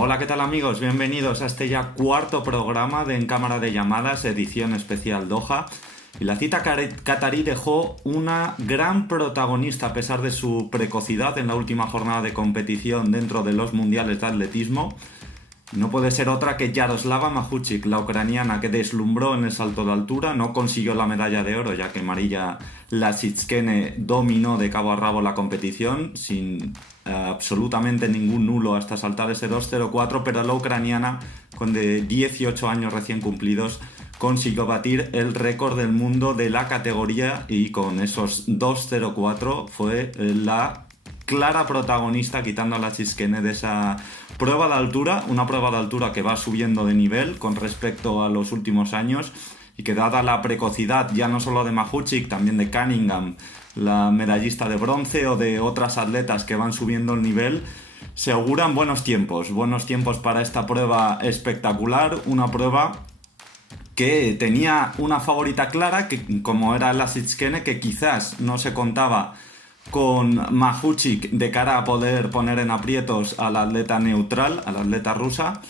Hola, ¿qué tal amigos? Bienvenidos a este ya cuarto programa de En Cámara de Llamadas, edición especial Doha. Y la cita catarí dejó una gran protagonista a pesar de su precocidad en la última jornada de competición dentro de los mundiales de atletismo. No puede ser otra que Yaroslava Mahuchik, la ucraniana que deslumbró en el salto de altura, no consiguió la medalla de oro ya que Marija Lasitskene dominó de cabo a rabo la competición sin absolutamente ningún nulo hasta saltar ese 2.04, pero la ucraniana con de 18 años recién cumplidos consiguió batir el récord del mundo de la categoría y con esos 2.04 fue la clara protagonista, quitando a la Lasitskene de esa prueba de altura, una prueba de altura que va subiendo de nivel con respecto a los últimos años y que, dada la precocidad ya no solo de Mahuchik, también de Cunningham, la medallista de bronce, o de otras atletas que van subiendo el nivel, se auguran buenos tiempos para esta prueba espectacular, una prueba que tenía una favorita clara, que como era Lasitskene, que quizás no se contaba con Mahuchik de cara a poder poner en aprietos al atleta neutral, al atleta rusa.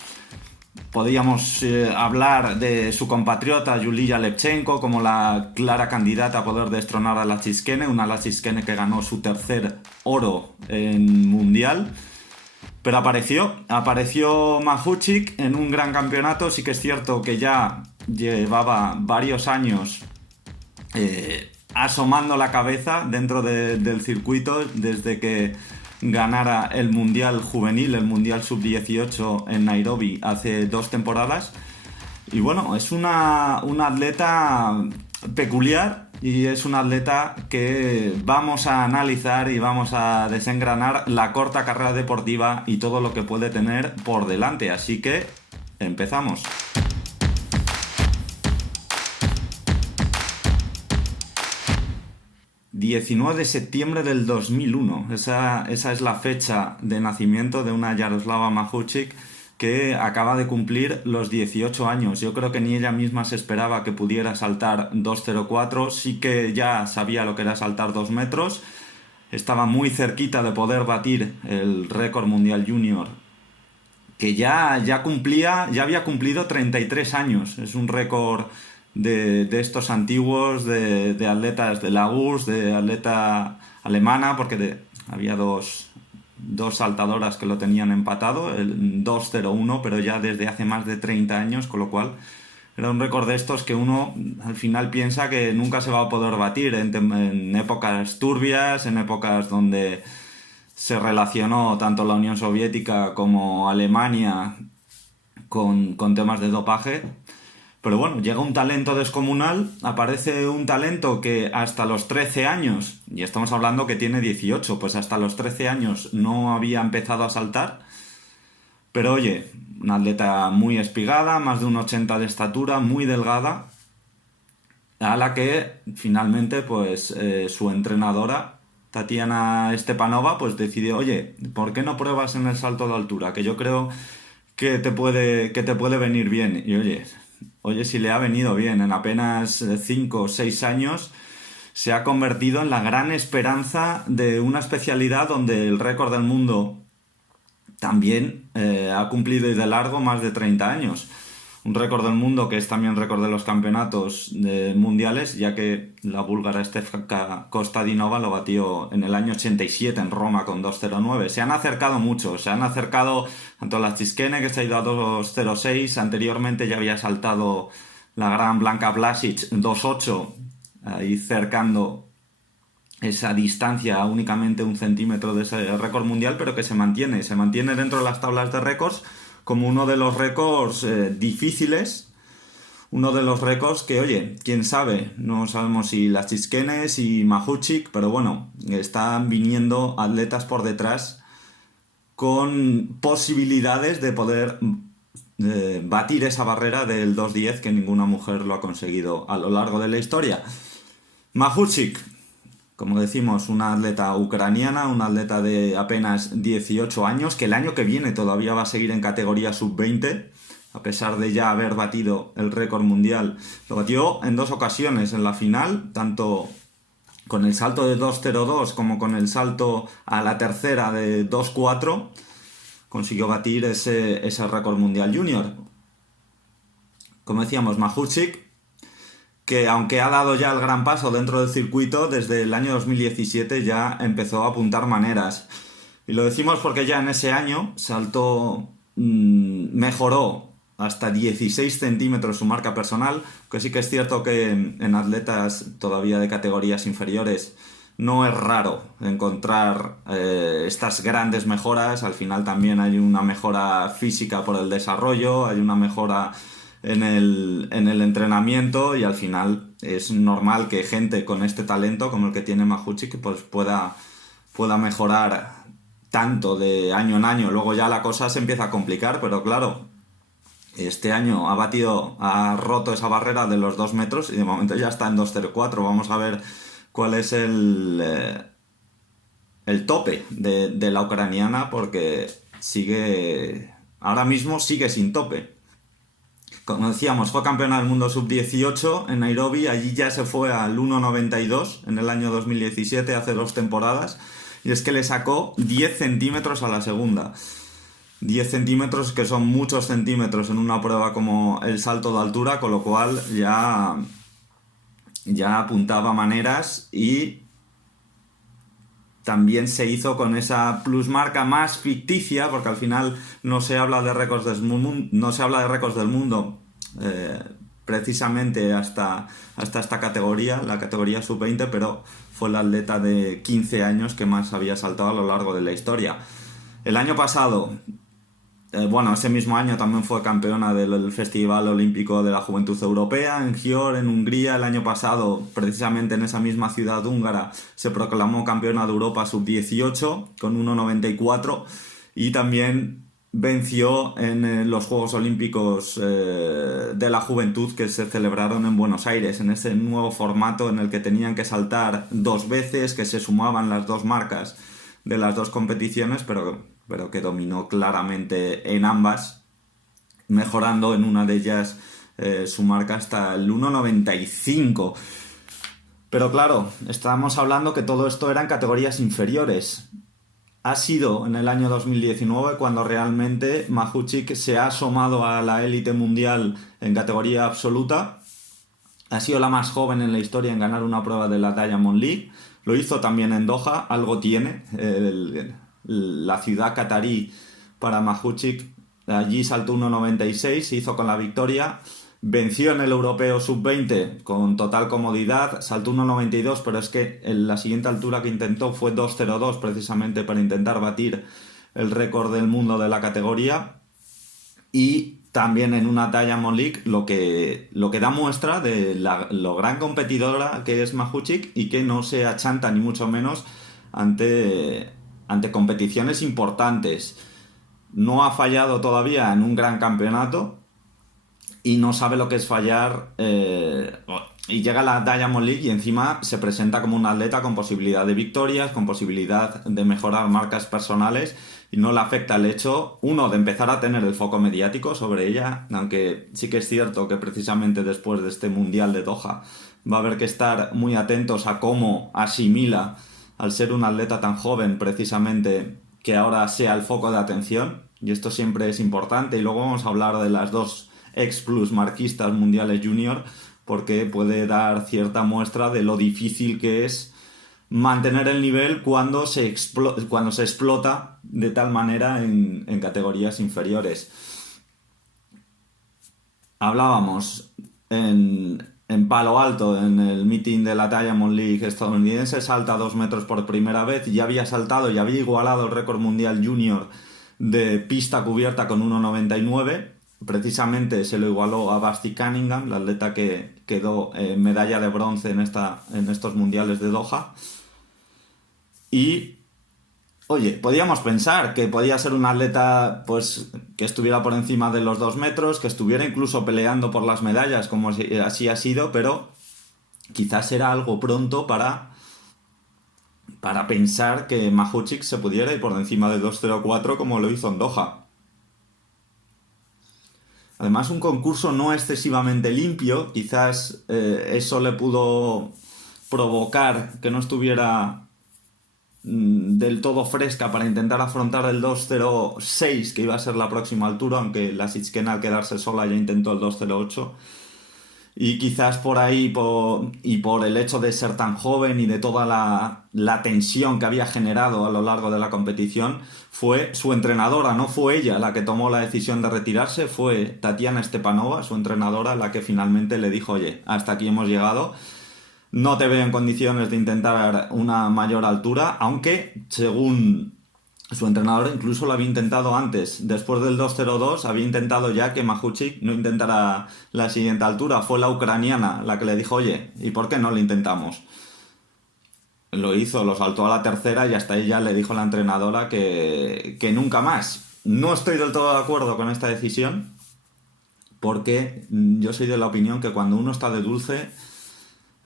Podríamos hablar de su compatriota Yulia Levchenko como la clara candidata a poder destronar a Lasitskene, una Lasitskene que ganó su tercer oro en mundial. Pero apareció Mahuchik en un gran campeonato. Sí que es cierto que ya llevaba varios años asomando la cabeza dentro del circuito desde que ganara el Mundial Juvenil, el Mundial Sub-18 en Nairobi hace 2 temporadas. Y bueno, es una atleta peculiar y es una atleta que vamos a analizar y vamos a desengranar la corta carrera deportiva y todo lo que puede tener por delante. Así que empezamos. ...19 de septiembre del 2001... Esa es la fecha de nacimiento de una Yaroslava Mahuchik que acaba de cumplir los 18 años. Yo creo que ni ella misma se esperaba que pudiera saltar 2.04. Sí que ya sabía lo que era saltar 2 metros. Estaba muy cerquita de poder batir el récord mundial junior, que ya había cumplido 33 años. Es un récord de estos antiguos, de atletas de la URSS, de atleta alemana, porque había dos saltadoras que lo tenían empatado, el 2.01, pero ya desde hace más de 30 años, con lo cual era un récord de estos que uno al final piensa que nunca se va a poder batir en épocas turbias, en épocas donde se relacionó tanto la Unión Soviética como Alemania con temas de dopaje. Pero bueno, llega un talento descomunal, aparece un talento que hasta los 13 años, y estamos hablando que tiene 18, pues hasta los 13 años no había empezado a saltar. Pero oye, una atleta muy espigada, más de 1,80 de estatura, muy delgada, a la que finalmente pues su entrenadora, Tatiana Stepanova, pues decidió, oye, ¿por qué no pruebas en el salto de altura? Que yo creo que te puede venir bien. Y oye, si le ha venido bien. En apenas 5 o 6 años se ha convertido en la gran esperanza de una especialidad donde el récord del mundo también ha cumplido y de largo más de 30 años. Un récord del mundo que es también récord de los campeonatos mundiales, ya que la búlgara Stefka Kostadinova lo batió en el año 87 en Roma con 2.09. Se han acercado mucho, tanto Lasitskene, que se ha ido a 2.06, anteriormente ya había saltado la gran Blanka Blasic 2.8, ahí cercando esa distancia a únicamente 1 centímetro de ese récord mundial, pero que se mantiene dentro de las tablas de récords como uno de los récords difíciles, uno de los récords que, oye, quién sabe, no sabemos si Lasitskene, si Mahuchik, pero bueno, están viniendo atletas por detrás con posibilidades de poder batir esa barrera del 2.10 que ninguna mujer lo ha conseguido a lo largo de la historia. Mahuchik, como decimos, una atleta ucraniana, una atleta de apenas 18 años, que el año que viene todavía va a seguir en categoría sub-20, a pesar de ya haber batido el récord mundial. Lo batió en 2 ocasiones en la final, tanto con el salto de 2.02 como con el salto a la tercera de 2.4. consiguió batir ese récord mundial junior. Como decíamos, Mahuchik, que aunque ha dado ya el gran paso dentro del circuito, desde el año 2017 ya empezó a apuntar maneras. Y lo decimos porque ya en ese año saltó, mejoró hasta 16 centímetros su marca personal, que sí que es cierto que en atletas todavía de categorías inferiores no es raro encontrar estas grandes mejoras. Al final también hay una mejora física por el desarrollo, hay una mejora en el entrenamiento, y al final es normal que gente con este talento como el que tiene Mahuchik pues pueda mejorar tanto de año en año. Luego ya la cosa se empieza a complicar, pero claro, este año ha roto esa barrera de los 2 metros y de momento ya está en 2,04. Vamos a ver cuál es el tope de la ucraniana, porque ahora mismo sigue sin tope. Como decíamos, fue campeona del mundo sub-18 en Nairobi. Allí ya se fue al 1,92 en el año 2017, hace 2 temporadas, y es que le sacó 10 centímetros a la segunda. 10 centímetros, que son muchos centímetros en una prueba como el salto de altura, con lo cual ya apuntaba maneras, y también se hizo con esa plusmarca más ficticia, porque al final no se habla de récords del mundo, precisamente hasta esta categoría, la categoría sub-20, pero fue la atleta de 15 años que más había saltado a lo largo de la historia. El año pasado, ese mismo año también fue campeona del Festival Olímpico de la Juventud Europea en Győr, en Hungría. El año pasado, precisamente en esa misma ciudad húngara, se proclamó campeona de Europa sub-18 con 1,94, y también venció en los Juegos Olímpicos de la Juventud que se celebraron en Buenos Aires, en ese nuevo formato en el que tenían que saltar 2 veces, que se sumaban las 2 marcas de las 2 competiciones, pero que dominó claramente en ambas, mejorando en una de ellas su marca hasta el 1,95. Pero claro, estábamos hablando que todo esto era en categorías inferiores. Ha sido en el año 2019 cuando realmente Mahuchik se ha asomado a la élite mundial en categoría absoluta. Ha sido la más joven en la historia en ganar una prueba de la Diamond League. Lo hizo también en Doha, algo tiene la ciudad catarí para Mahuchik. Allí saltó 1,96, se hizo con la victoria. Venció en el europeo sub-20 con total comodidad, saltó 1,92, pero es que en la siguiente altura que intentó fue 2,02, precisamente para intentar batir el récord del mundo de la categoría. Y también en una Diamond League, lo que da muestra de lo gran competidora que es Mahuchik, y que no se achanta ni mucho menos ante competiciones importantes. No ha fallado todavía en un gran campeonato, y no sabe lo que es fallar, y llega a la Diamond League y encima se presenta como un atleta con posibilidad de victorias, con posibilidad de mejorar marcas personales, y no le afecta el hecho, de empezar a tener el foco mediático sobre ella, aunque sí que es cierto que precisamente después de este Mundial de Doha va a haber que estar muy atentos a cómo asimila, al ser un atleta tan joven, precisamente, que ahora sea el foco de atención, y esto siempre es importante. Y luego vamos a hablar de las 2 ex-plus marquistas mundiales junior, porque puede dar cierta muestra de lo difícil que es mantener el nivel cuando se explota de tal manera en categorías inferiores. Hablábamos en Palo Alto, en el meeting de la Diamond League estadounidense, salta 2 metros por primera vez, y ya había saltado y había igualado el récord mundial junior de pista cubierta con 1,99. Precisamente se lo igualó a Basti Cunningham, la atleta que quedó medalla de bronce en estos mundiales de Doha. Y, oye, podíamos pensar que podía ser un atleta pues que estuviera por encima de los 2 metros, que estuviera incluso peleando por las medallas, como así ha sido, pero quizás era algo pronto para pensar que Mahuchik se pudiera ir por encima de 2,04 como lo hizo en Doha. Además, un concurso no excesivamente limpio, quizás eso le pudo provocar que no estuviera del todo fresca para intentar afrontar el 2.06, que iba a ser la próxima altura, aunque la Sitskena al quedarse sola ya intentó el 2.08. Y quizás por ahí, y por el hecho de ser tan joven y de toda la tensión que había generado a lo largo de la competición, fue su entrenadora, no fue ella la que tomó la decisión de retirarse, fue Tatiana Stepanova, su entrenadora, la que finalmente le dijo, oye, hasta aquí hemos llegado, no te veo en condiciones de intentar una mayor altura, aunque según su entrenador incluso lo había intentado antes. Después del 2.02 había intentado ya que Mahuchik no intentara la siguiente altura. Fue la ucraniana la que le dijo, oye, ¿y por qué no lo intentamos? Lo hizo, lo saltó a la tercera y hasta ella le dijo la entrenadora que nunca más. No estoy del todo de acuerdo con esta decisión porque yo soy de la opinión que cuando uno está de dulce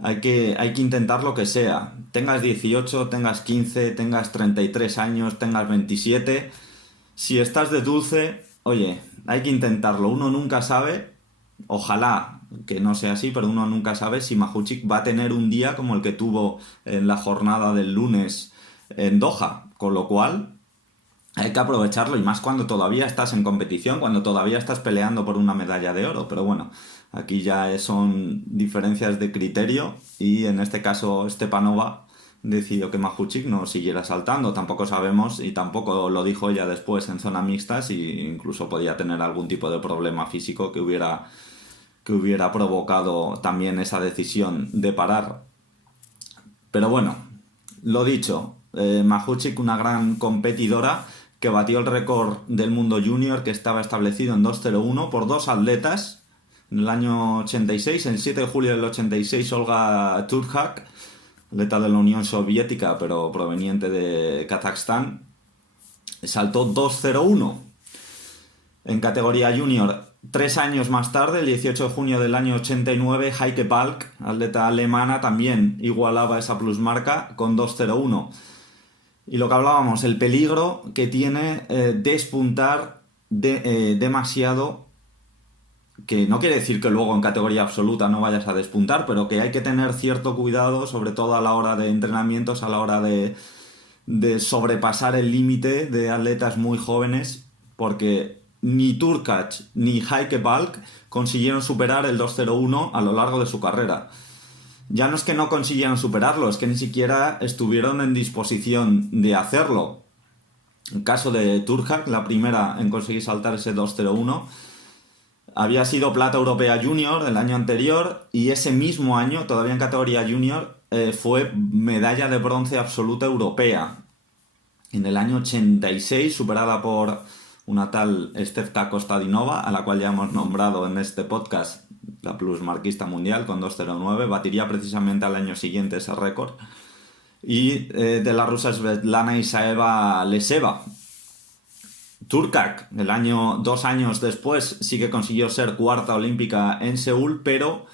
hay que intentar lo que sea. Tengas 18, tengas 15, tengas 33 años, tengas 27. Si estás de dulce, oye, hay que intentarlo. Uno nunca sabe, ojalá que no sea así, pero uno nunca sabe si Mahuchik va a tener un día como el que tuvo en la jornada del lunes en Doha. Con lo cual, hay que aprovecharlo y más cuando todavía estás en competición, cuando todavía estás peleando por una medalla de oro. Pero bueno, aquí ya son diferencias de criterio y en este caso Stepanova decidió que Mahuchik no siguiera saltando. Tampoco sabemos y tampoco lo dijo ella después en zona mixta si incluso podía tener algún tipo de problema físico que hubiera provocado también esa decisión de parar. Pero bueno, lo dicho, Mahuchik, una gran competidora que batió el récord del mundo junior que estaba establecido en 2.01 por dos atletas en el año 86, el 7 de julio del 86, Olga Turkhak, atleta de la Unión Soviética pero proveniente de Kazajstán, saltó 2.01 en categoría junior. 3 años más tarde, el 18 de junio del año 89, Heike Balk, atleta alemana, también igualaba esa plusmarca con 2.01. Y lo que hablábamos, el peligro que tiene despuntar demasiado, que no quiere decir que luego en categoría absoluta no vayas a despuntar, pero que hay que tener cierto cuidado, sobre todo a la hora de entrenamientos, a la hora de sobrepasar el límite de atletas muy jóvenes, porque ni Turkach ni Heike Balk consiguieron superar el 2.01 a lo largo de su carrera. Ya no es que no consiguieran superarlo, es que ni siquiera estuvieron en disposición de hacerlo. El caso de Turkhak, la primera en conseguir saltar ese 2.01, había sido plata europea junior el año anterior y ese mismo año, todavía en categoría junior, fue medalla de bronce absoluta europea. En el año 86, superada por una tal Stefka Kostadinova, a la cual ya hemos nombrado en este podcast, la plusmarquista mundial con 2.09, batiría precisamente al año siguiente ese récord. Y de la rusa Svetlana Isaeva Leseva. Turkak, 2 años después, sí que consiguió ser cuarta olímpica en Seúl, pero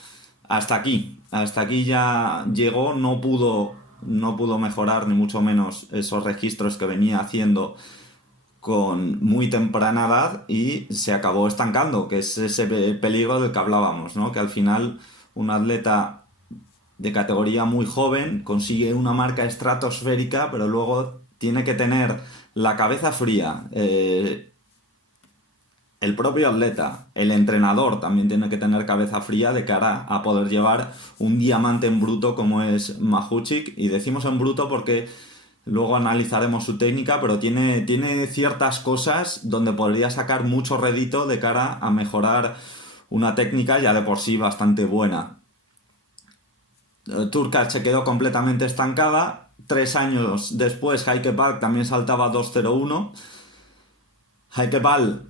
hasta aquí ya llegó, no pudo mejorar ni mucho menos esos registros que venía haciendo con muy temprana edad y se acabó estancando, que es ese peligro del que hablábamos, ¿no? Que al final un atleta de categoría muy joven consigue una marca estratosférica, pero luego tiene que tener la cabeza fría. El propio atleta, el entrenador también tiene que tener cabeza fría de cara a poder llevar un diamante en bruto como es Mahuchik. Y decimos en bruto porque luego analizaremos su técnica, pero tiene ciertas cosas donde podría sacar mucho rédito de cara a mejorar una técnica ya de por sí bastante buena. Turkach se quedó completamente estancada. 3 años después, Heike Balk también saltaba 2.01. Heike Balk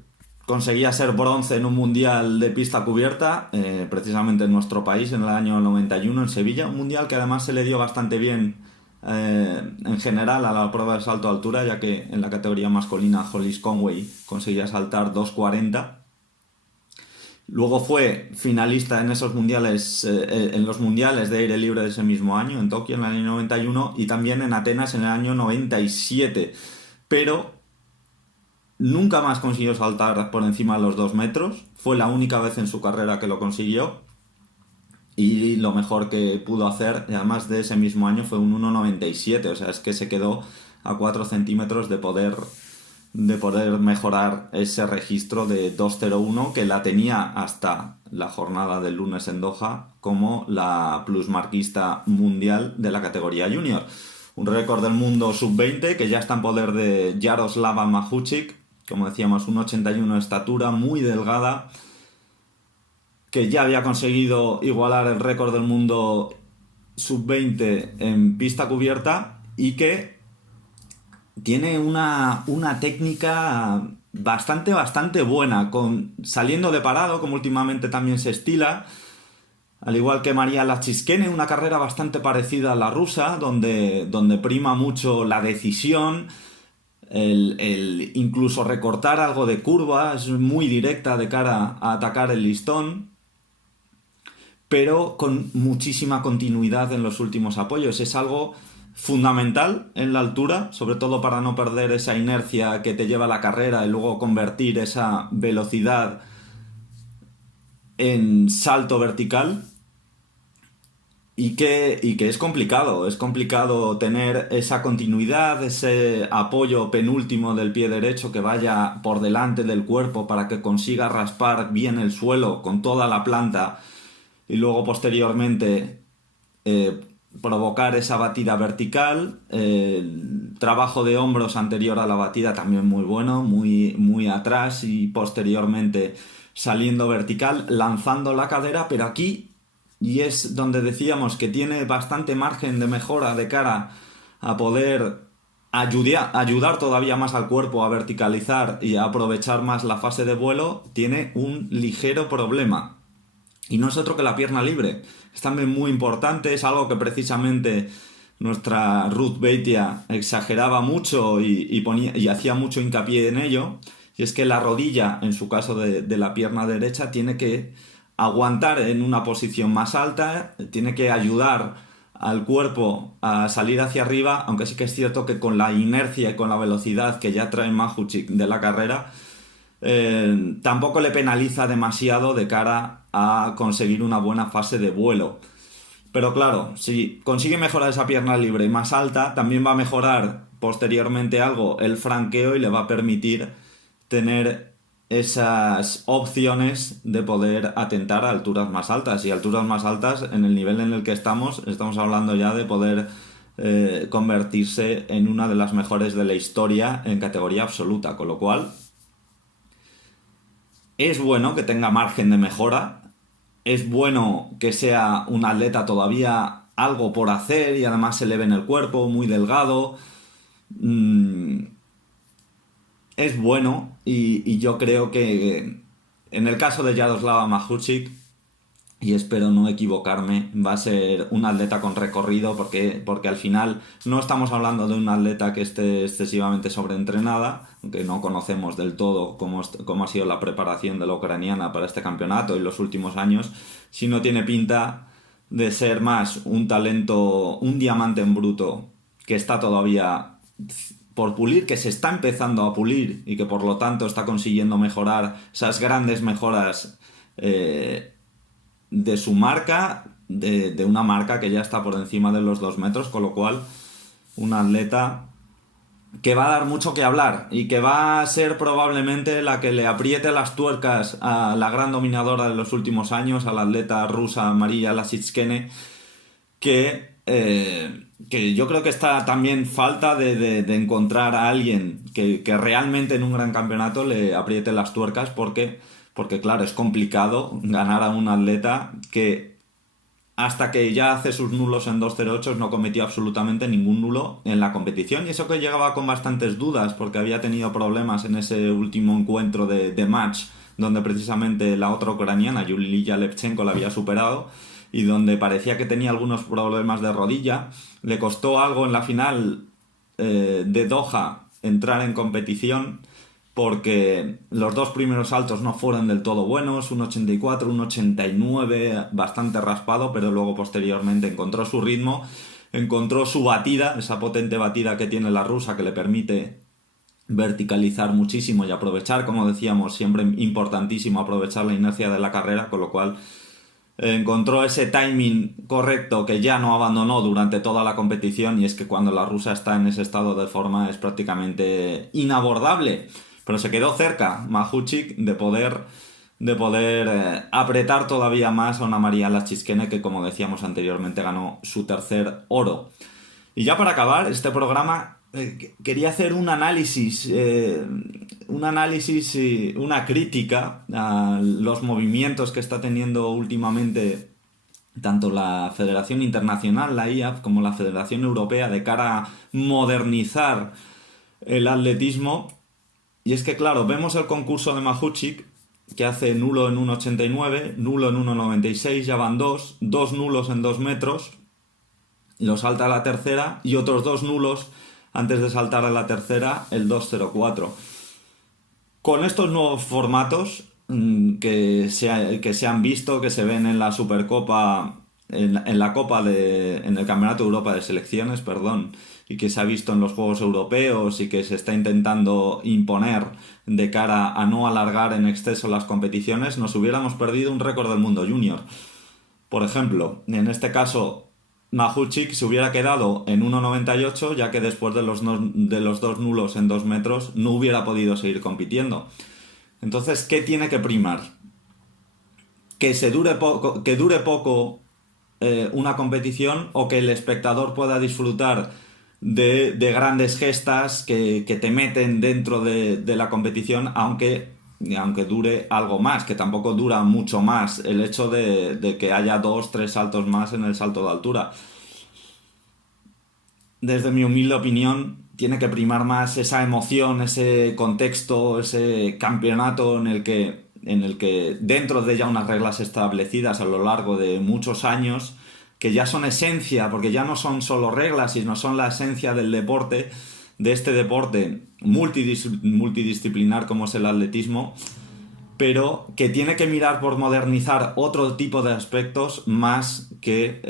conseguía ser bronce en un mundial de pista cubierta, precisamente en nuestro país, en el año 91 en Sevilla. Un mundial que además se le dio bastante bien en general a la prueba de salto a altura, ya que en la categoría masculina Hollis Conway conseguía saltar 2.40. Luego fue finalista en esos mundiales, en los mundiales de aire libre de ese mismo año, en Tokio en el año 91 y también en Atenas en el año 97. Pero nunca más consiguió saltar por encima de los 2 metros. Fue la única vez en su carrera que lo consiguió. y lo mejor que pudo hacer, además de ese mismo año, fue un 1,97, o sea, es que se quedó a 4 centímetros de poder mejorar ese registro de 2,01 que la tenía hasta la jornada del lunes en Doha como la plusmarquista mundial de la categoría junior. Un récord del mundo sub-20 que ya está en poder de Jaroslava Mahuchik, como decíamos, 1,81 de estatura, muy delgada, que ya había conseguido igualar el récord del mundo sub-20 en pista cubierta y que tiene una técnica bastante buena, saliendo de parado, como últimamente también se estila, al igual que María Lachiskene, una carrera bastante parecida a la rusa, donde prima mucho la decisión, el incluso recortar algo de curva, es muy directa de cara a atacar el listón, pero con muchísima continuidad en los últimos apoyos. Es algo fundamental en la altura, sobre todo para no perder esa inercia que te lleva a la carrera y luego convertir esa velocidad en salto vertical. Y que es complicado tener esa continuidad, ese apoyo penúltimo del pie derecho que vaya por delante del cuerpo para que consiga raspar bien el suelo con toda la planta y luego posteriormente provocar esa batida vertical. El trabajo de hombros anterior a la batida también muy bueno, muy atrás y posteriormente saliendo vertical, lanzando la cadera, pero aquí, y es donde decíamos que tiene bastante margen de mejora de cara a poder ayudar todavía más al cuerpo a verticalizar y a aprovechar más la fase de vuelo, tiene un ligero problema. Y no es otro que la pierna libre. Es también muy importante, es algo que precisamente nuestra Ruth Beitia exageraba mucho y hacía mucho hincapié en ello. Y es que la rodilla, en su caso de la pierna derecha, tiene que aguantar en una posición más alta, tiene que ayudar al cuerpo a salir hacia arriba, aunque sí que es cierto que con la inercia y con la velocidad que ya trae Mahuchik de la carrera, tampoco le penaliza demasiado de cara a conseguir una buena fase de vuelo. Pero claro, si consigue mejorar esa pierna libre más alta, también va a mejorar posteriormente algo el franqueo y le va a permitir tener esas opciones de poder atentar a alturas más altas. Y alturas más altas, en el nivel en el que estamos hablando ya de poder convertirse en una de las mejores de la historia en categoría absoluta, con lo cual es bueno que tenga margen de mejora, es bueno que sea un atleta todavía algo por hacer y además se le ve en el cuerpo, muy delgado. Es bueno y yo creo que en el caso de Jaroslava Mahuchik, y espero no equivocarme, va a ser un atleta con recorrido porque al final no estamos hablando de un atleta que esté excesivamente sobreentrenada, aunque no conocemos del todo cómo ha sido la preparación de la ucraniana para este campeonato en los últimos años, sino tiene pinta de ser más un talento, un diamante en bruto que está todavía por pulir, que se está empezando a pulir y que por lo tanto está consiguiendo mejorar esas grandes mejoras de su marca, de una marca que ya está por encima de los 2 metros, con lo cual un atleta que va a dar mucho que hablar y que va a ser probablemente la que le apriete las tuercas a la gran dominadora de los últimos años, a la atleta rusa María Lasitskene, que yo creo que está también falta de encontrar a alguien que realmente en un gran campeonato le apriete las tuercas porque claro, es complicado ganar a un atleta que hasta que ya hace sus nulos en 2.08 no cometió absolutamente ningún nulo en la competición, y eso que llegaba con bastantes dudas porque había tenido problemas en ese último encuentro de match donde precisamente la otra ucraniana, Yulia Levchenko, la había superado y donde parecía que tenía algunos problemas de rodilla. Le costó algo en la final de Doha entrar en competición porque los 2 primeros saltos no fueron del todo buenos, un 84, un 89, bastante raspado, pero luego posteriormente encontró su ritmo, encontró su batida, esa potente batida que tiene la rusa que le permite verticalizar muchísimo y aprovechar, como decíamos, siempre importantísimo aprovechar la inercia de la carrera, con lo cual encontró ese timing correcto que ya no abandonó durante toda la competición, y es que cuando la rusa está en ese estado de forma es prácticamente inabordable. Pero se quedó cerca Mahuchik de poder apretar todavía más a una María Lachitskene que, como decíamos anteriormente, ganó su tercer oro. Y ya para acabar este programa, quería hacer un análisis y una crítica a los movimientos que está teniendo últimamente tanto la Federación Internacional, la IAF, como la Federación Europea de cara a modernizar el atletismo. Y es que, claro, vemos el concurso de Mahuchik, que hace nulo en 1,89, nulo en 1,96, ya van dos nulos en 2 metros, lo salta a la tercera y otros 2 nulos antes de saltar a la tercera el 2,04. Con estos nuevos formatos que se han visto, que se ven en la Supercopa, en la Copa en el Campeonato de Europa de Selecciones, perdón, y que se ha visto en los Juegos Europeos y que se está intentando imponer de cara a no alargar en exceso las competiciones, nos hubiéramos perdido un récord del mundo junior. Por ejemplo, en este caso, Mahuchik se hubiera quedado en 1,98, ya que después de los 2 nulos en 2 metros no hubiera podido seguir compitiendo. Entonces, ¿qué tiene que primar? Que dure poco una competición, o que el espectador pueda disfrutar de grandes gestas que te meten dentro de la competición, aunque dure algo más, que tampoco dura mucho más el hecho de que haya 2, 3 saltos más en el salto de altura. Desde mi humilde opinión, tiene que primar más esa emoción, ese contexto, ese campeonato en el que dentro de ya unas reglas establecidas a lo largo de muchos años, que ya son esencia, porque ya no son solo reglas, sino son la esencia del deporte, de este deporte multidisciplinar como es el atletismo, pero que tiene que mirar por modernizar otro tipo de aspectos más que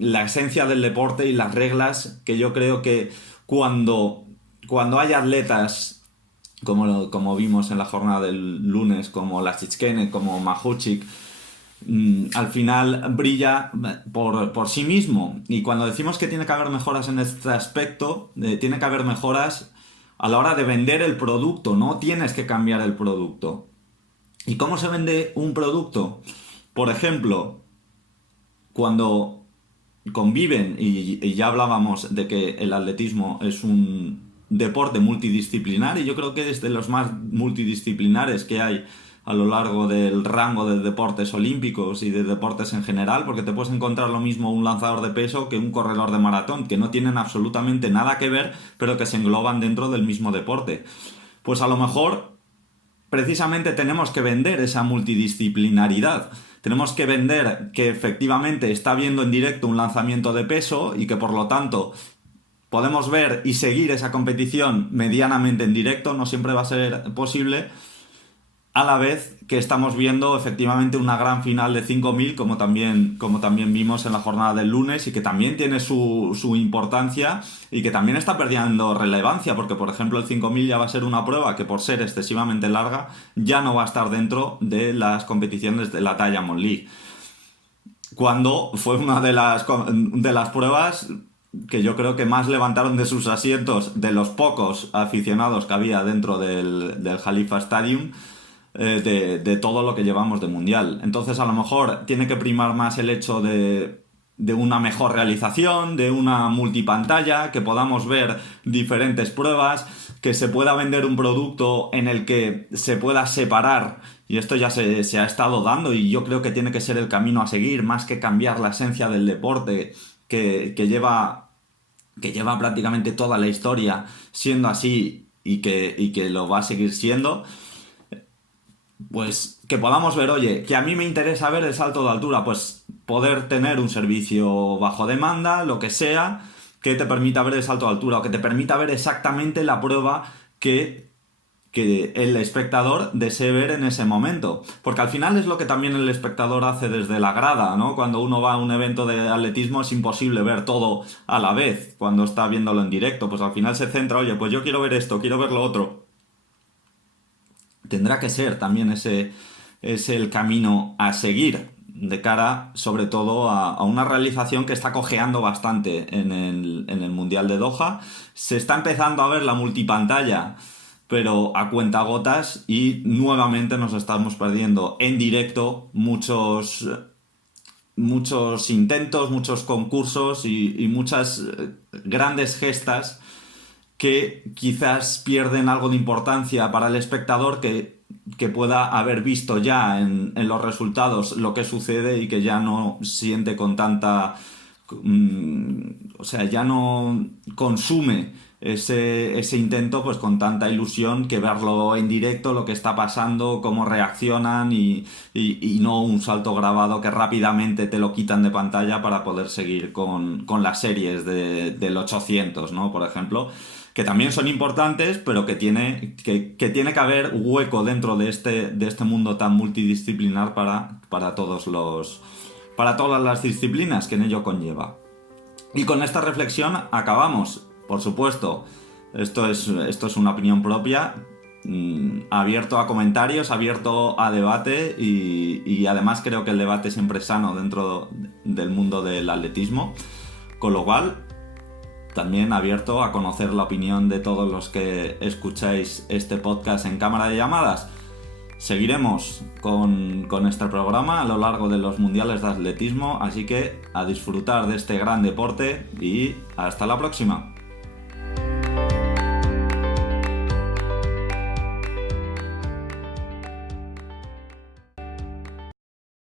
la esencia del deporte y las reglas, que yo creo que cuando hay atletas como vimos en la jornada del lunes, como Lachitskene, como Mahuchik, al final brilla por sí mismo. Y cuando decimos que tiene que haber mejoras en este aspecto, tiene que haber mejoras a la hora de vender el producto, no tienes que cambiar el producto. ¿Y cómo se vende un producto? Por ejemplo, cuando conviven, y ya hablábamos de que el atletismo es un deporte multidisciplinar, y yo creo que es de los más multidisciplinares que hay a lo largo del rango de deportes olímpicos y de deportes en general, porque te puedes encontrar lo mismo un lanzador de peso que un corredor de maratón, que no tienen absolutamente nada que ver, pero que se engloban dentro del mismo deporte. Pues a lo mejor precisamente tenemos que vender esa multidisciplinaridad. Tenemos que vender que efectivamente está viendo en directo un lanzamiento de peso y que por lo tanto podemos ver y seguir esa competición medianamente en directo, no siempre va a ser posible, a la vez que estamos viendo efectivamente una gran final de 5.000, como también vimos en la jornada del lunes, y que también tiene su importancia y que también está perdiendo relevancia, porque por ejemplo el 5.000 ya va a ser una prueba que, por ser excesivamente larga, ya no va a estar dentro de las competiciones de la Diamond League, cuando fue una de las pruebas que yo creo que más levantaron de sus asientos de los pocos aficionados que había dentro del Khalifa Stadium, de todo lo que llevamos de mundial. Entonces a lo mejor tiene que primar más el hecho de una mejor realización, de una multipantalla, que podamos ver diferentes pruebas, que se pueda vender un producto en el que se pueda separar, y esto ya se ha estado dando, y yo creo que tiene que ser el camino a seguir, más que cambiar la esencia del deporte que lleva prácticamente toda la historia siendo así, y que lo va a seguir siendo. Pues que podamos ver, oye, que a mí me interesa ver el salto de altura, pues poder tener un servicio bajo demanda, lo que sea, que te permita ver el salto de altura, o que te permita ver exactamente la prueba que el espectador desee ver en ese momento. Porque al final es lo que también el espectador hace desde la grada, ¿no? Cuando uno va a un evento de atletismo es imposible ver todo a la vez cuando está viéndolo en directo. Pues al final se centra, oye, pues yo quiero ver esto, quiero ver lo otro. Tendrá que ser también ese el camino a seguir. de cara sobre todo a una realización que está cojeando bastante en el Mundial de Doha. Se está empezando a ver la multipantalla, pero a cuentagotas, y nuevamente nos estamos perdiendo en directo muchos intentos, muchos concursos y muchas grandes gestas que quizás pierden algo de importancia para el espectador que pueda haber visto ya en los resultados lo que sucede y que ya no siente con tanta... o sea, ya no consume ese intento pues con tanta ilusión que verlo en directo, lo que está pasando, cómo reaccionan y no un salto grabado que rápidamente te lo quitan de pantalla para poder seguir con las series del 800, ¿no? Por ejemplo, que también son importantes, pero que tiene que haber hueco dentro de este mundo tan multidisciplinar para todas las disciplinas que en ello conlleva. Y con esta reflexión acabamos. Por supuesto, esto es una opinión propia, abierto a comentarios, abierto a debate y además creo que el debate siempre es sano dentro del mundo del atletismo, con lo cual también abierto a conocer la opinión de todos los que escucháis este podcast en Cámara de Llamadas. Seguiremos con este programa a lo largo de los mundiales de atletismo, así que a disfrutar de este gran deporte y hasta la próxima.